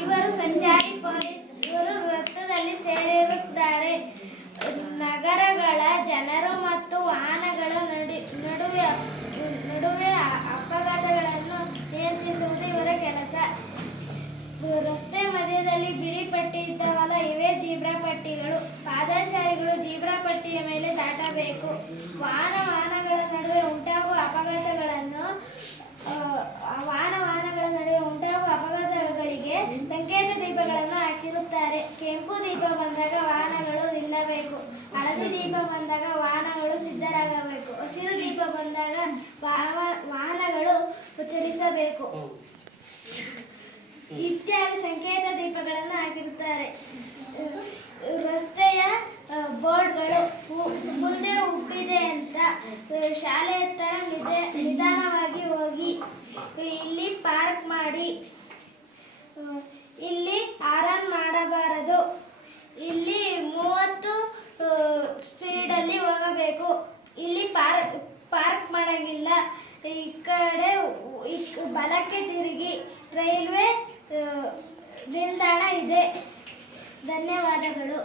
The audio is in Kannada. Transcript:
ಇವರು ಸಂಚಾರಿ ಪೊಲೀಸ್. ಇವರು ವೃತ್ತದಲ್ಲಿ ಸೇರಿರುತ್ತಾರೆ. ನಗರಗಳ ಜನರು ಮತ್ತು ವಾಹನಗಳ ನಡುವೆ ಅಪಘಾತಗಳನ್ನು ನಿಯಂತ್ರಿಸುವುದು ಇವರ ಕೆಲಸ. ರಸ್ತೆ ಮಧ್ಯದಲ್ಲಿ ಬಿಳಿ ಪಟ್ಟಿ ಇದ್ದವಲ್ಲ, ಇವೇ ಜೀಬ್ರಾ ಪಟ್ಟಿಗಳು. ಪಾದಚಾರಿಗಳು ಜೀಬ್ರಾ ಪಟ್ಟಿಯ ಮೇಲೆ ದಾಟಬೇಕು. ವಾಹನಗಳ ನಡುವೆ ಉಂಟಾಗುವ ಅಪಘಾತಗಳಿಗೆ ಸಂಕೇತ ದೀಪಗಳನ್ನು ಹಾಕಿರುತ್ತಾರೆ. ಕೆಂಪು ದೀಪ ಬಂದಾಗ ವಾಹನಗಳು ನಿಲ್ಲಬೇಕು. ಹಳದಿ ದೀಪ ಬಂದಾಗ ವಾಹನಗಳು ಸಿದ್ಧರಾಗಬೇಕು. ಹಸಿರು ದೀಪ ಬಂದಾಗ ವಾಹನಗಳು ಚಲಿಸಬೇಕು ಇತ್ಯಾದಿ ಸಂಕೇತ ದೀಪಗಳನ್ನು ಹಾಕಿರುತ್ತಾರೆ. ರಸ್ತೆಯ ಬೋರ್ಡ್ಗಳು ಮುಂದೆ ಉಬ್ಬಿದೆ ಅಂತ, ಶಾಲೆ ಹತ್ತಿರ ನಿಧಾನವಾಗಿ ಹೋಗಿ, ಇಲ್ಲಿ ಪಾರ್ಕ್ ಮಾಡಿ, ಇಲ್ಲಿ ಆರನ್ ಮಾಡಬಾರದು, ಇಲ್ಲಿ 30 ಸ್ಪೀಡಲ್ಲಿ ಹೋಗಬೇಕು, ಇಲ್ಲಿ ಪಾರ್ಕ್ ಮಾಡಂಗಿಲ್ಲ, ಈ ಕಡೆ ಬಲಕ್ಕೆ ತಿರುಗಿ, ರೈಲ್ವೆ ನಿಲ್ದಾಣ ಇದೆ. ಧನ್ಯವಾದಗಳು.